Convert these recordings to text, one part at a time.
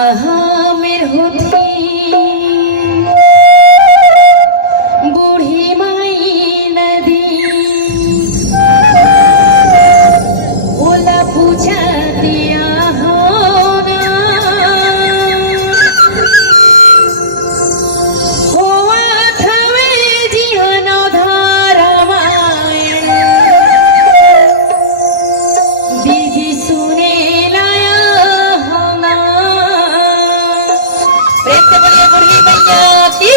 कहाँ में होती बूढ़ी माई नदी बोला पूछा दिया होना होवा थवे जीवन धारावायण दीदी सुने लाया होना प्रेम से बोलिए बूढ़ी मैया की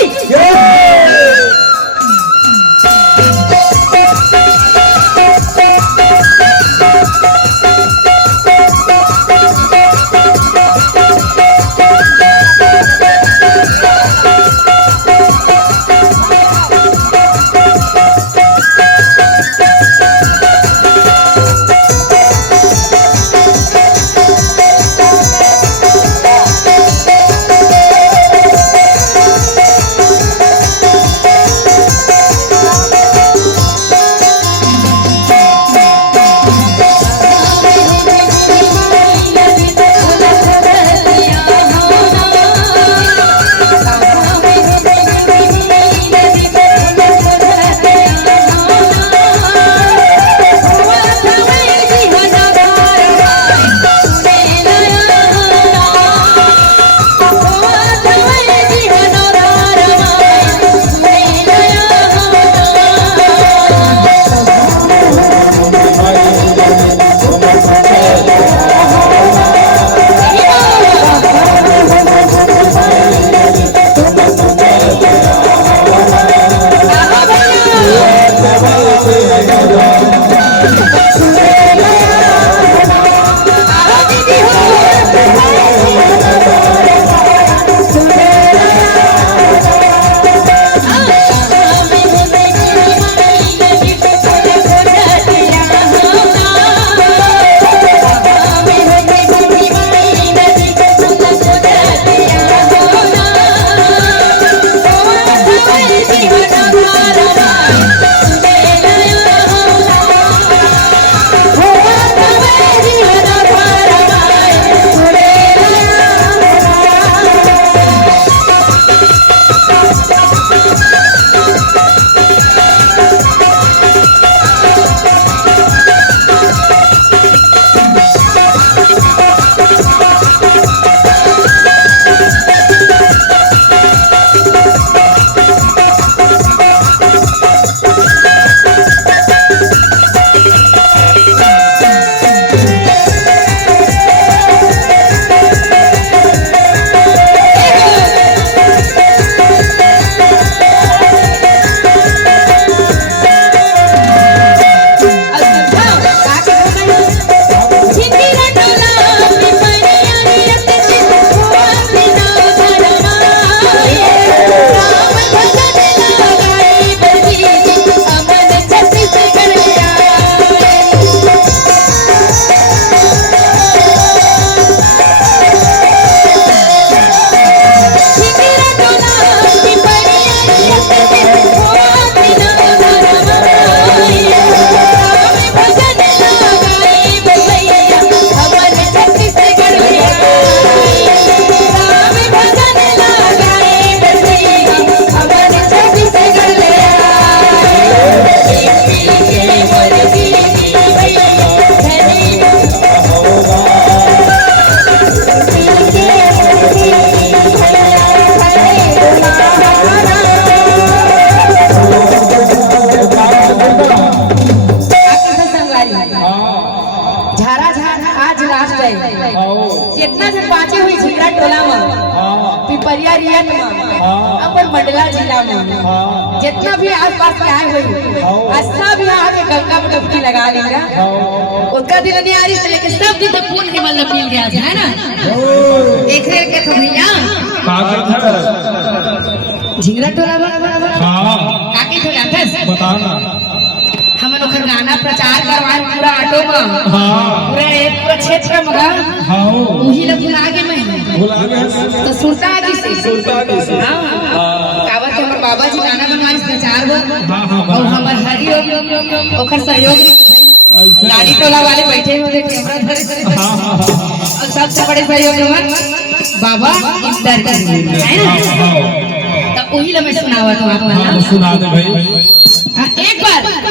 जितना से बाचे हुई झिगड़ा टोला में पिपरिया रियन में अपन मंडला जिला में जितना भी आसपास के आए हुए अच्छा भी आके गंगा में डुबकी लगा लेगा उसका दिल नहीं आ रही लेकिन सब दिन तो पूर्ण निमल पी गया है ना देख रहे के तो भैया झिगड़ा टोला में काके तो जाते बताओ ना हम लोग गाना प्रचार करवाए पूरा ऑटो में पूरा क्षेत्र में वही लोग भुला गए तो सुनता से कावत के हमर बाबा जी गाना बनवाई प्रचार हो और हमर हरि ओकर सहयोग लाली टोला वाले बैठे हुए कैमरा धरे और सबसे बड़े सहयोग हमर बाबा इफ्तार कर है ना। तो वही ला मैं सुनावत हूँ आपको हाँ, सुना दे भाई। एक बार